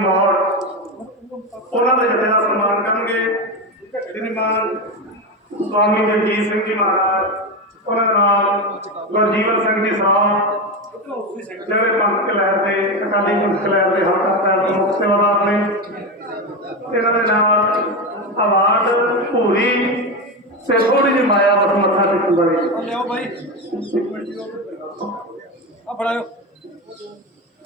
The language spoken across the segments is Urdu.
ਮਾਨ ਉਹਨਾਂ ਦੇ ਜਿਹੜੇ ਦਾ ਸਨਮਾਨ ਕਰਨਗੇ ਜਿਨਮਾਨ ਸਵਾਮੀ ਜੀ ਸਿੰਘ ਜੀ ਮਹਾਰਾਜ ਉਹਨਾਂ ਨਾਲ ਲਜੀਵਰ ਸਿੰਘ ਜੀ ਸਾਹਿਬ ਜਿਹੜੇ ਪੰਥ ਕਲੈਰ ਦੇ ਅਕਾਲੀ ਪੰਥ ਕਲੈਰ ਦੇ ਹਰਕਤਾਂ ਦੇ ਮੁੱਖ ਸੇਵਾਦਾਰ ਨੇ ਇਹਨਾਂ ਦੇ ਨਾਲ ਆਵਾਜ਼ ਭੂਰੀ ਸੇ ਥੋੜੀ ਜਿਹੀ ਮਾਇਆ ਬਸ ਮੱਥਾ ਟਿਕੂਗਾ ਲਿਓ ਭਾਈ ਆ ਫੜਾਓ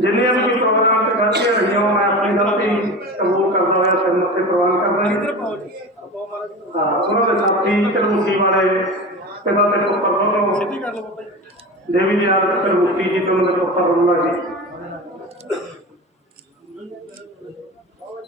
ਜਿੰਨੇ ਵੀ ਪ੍ਰੋਗਰਾਮ ਤੇ ਖਰਚੇ ਰਹੀਓ ਮੈਂ ਆਪਣੀ ਗਲਤੀ ਕਬੂਲ ਕਰਦਾ ਹਾਂ ਸਿਰ ਮੱਥੇ ਪ੍ਰਵਾਨ ਕਰਦਾ ਹਾਂ ਇੱਧਰ ਪਹੁੰਚ ਬਹੁ ਮਹਾਰਾਜ ਹਾਂ ਉਹਨਾਂ ਦੇ ਸਾਥੀ ਤਰੂਸੀ ਵਾਲੇ ਤੇ ਮੈਂ ਤੇ ਕੋਪਰ ਨੂੰ ਸਿੱਧੀ ਗੱਲ ਬੋਲ ਜੀ ਦੇਵੀ ਜੀ ਆਪ ਤੇ ਰੁਕਤੀ ਜੀ ਤੋਂ ਮੈਂ ਕੋਪਰ ਨੂੰ ਲਾ ਜੀ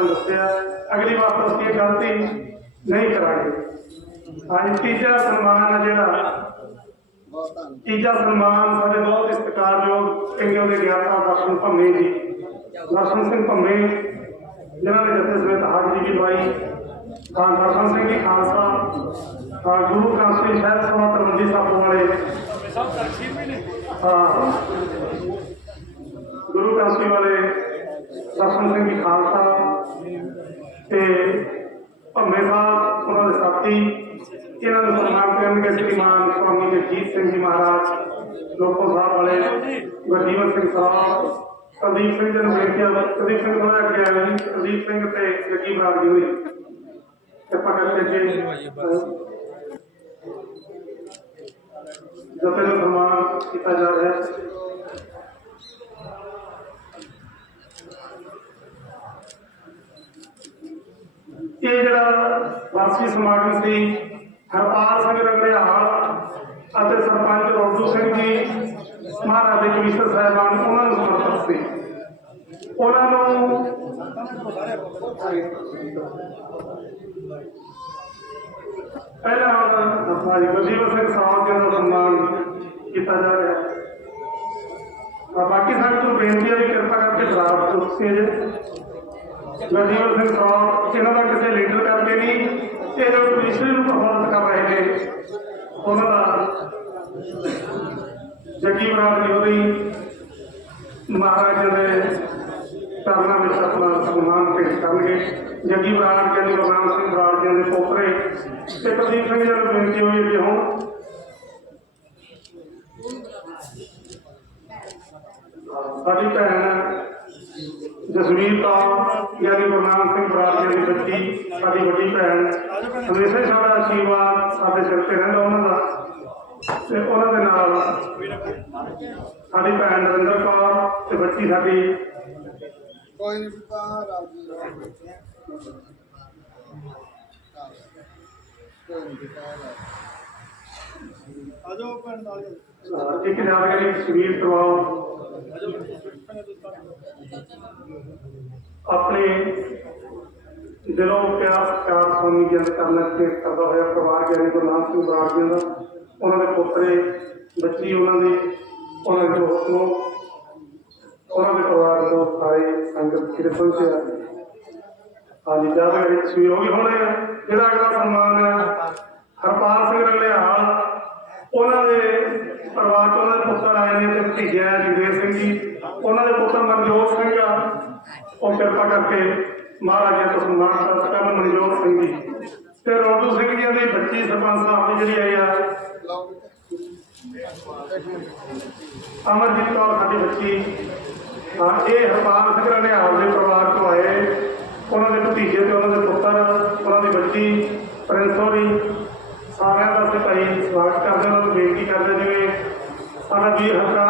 اگلی واپس یہ گلتی نہیں کرانا تیزا سنمان سوکار گیا تھا جتنے ہر جی کی بائی ہاں درشن جی خالصا گرو کاشی شاہ سب پر گرو کاشی والے درشن خالصا ਭੰਮੇ ਸਾਹਿਬ ਉਹਨਾਂ ਦੇ ਸਾਥੀ ਇਹਨਾਂ ਨੂੰ ਸਨਮਾਨ ਕਰਨਗੇ ਸ੍ਰੀਮਾਨ ਪਰਮਜੀਤ ਜੀਤ ਸਿੰਘ ਜੀ ਮਹਾਰਾਜ ਲੋਕੋ ਸਾਹਿਬ ਵਾਲੇ ਗੁਰਦੀਪ ਸਿੰਘ ਸਾਹਿਬ ਸੰਦੀਪ ਸਿੰਘ ਜੀ ਨੂੰ ਵੇਖਿਆ ਸੰਦੀਪ ਸਿੰਘ ਬਣਾ ਕੇ ਆਇਆ ਜੀ ਸੰਦੀਪ ਸਿੰਘ ਤੇ ਜੱਗੀ ਬਰਾਦ ਜੀ ਹੋਈ ਤੇ ਪਕੜ ਕੇ ਜੀ ਜਪੇ ਦਾ ਸਨਮਾਨ ਕੀਤਾ ਜਾ ਰਿਹਾ ਹੈ یہ جاسی ہرپال سنگ رنگیاپنچ رجو سنگی مہاراجے کمیشر صاحب سے پہلے بلدیو سنگھ ساحال سمان کیا جا رہا اور باقی سب کو بےنتی ہے کہ کرپا کر کے شراب چکسی برجیور سنگھ کور یہاں کا کسی لیڈر کر کے نہیں جو مہاراجہ دنیا اپنا سنمان پیٹ کر کے جگہ برادری گلکان سماجیوں کے پوپڑے سے پردیپی ہوئی جی ہوں ساری بھن جسب کور یعنی گرو نانک سنگھ برادری نردر ایک شبھیروال گر نام سنگھ براڑیوں کا سارے تھے سہی ہوگی جدا جا سمان ہے امرجیت کور ساری بچی ہر پال سکا نے آپ کے پروار کو آئے انہوں نے پوتر بچی پرنسوری سارا سواگت کرتے بےنتی کرتے جی سب بھی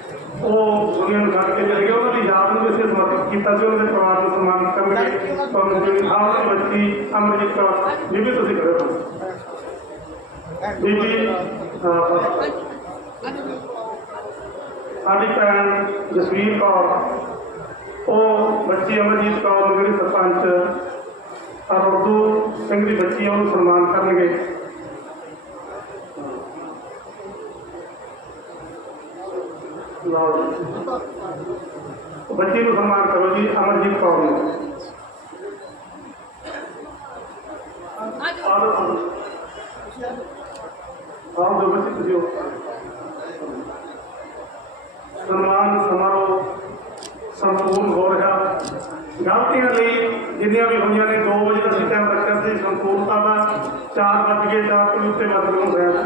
وہ بچوں گی انہوں کی یادوں بھی سمرپت کیا سنمانت کر کے ہر بچی امرجیت کور بیسو کور وہ بچی امرجیت کوری سرپنچوی بچی وہ سنمان کر بچے کو سمان کرو جی امرجیت قوم اور سمان سماروہ سمپورن ہو رہا گلتیاں جنیاں بھی ہوئی نے دو بجے ٹائم رکھا سی سنپور چار بج گیا پوجی مدد ہو گیا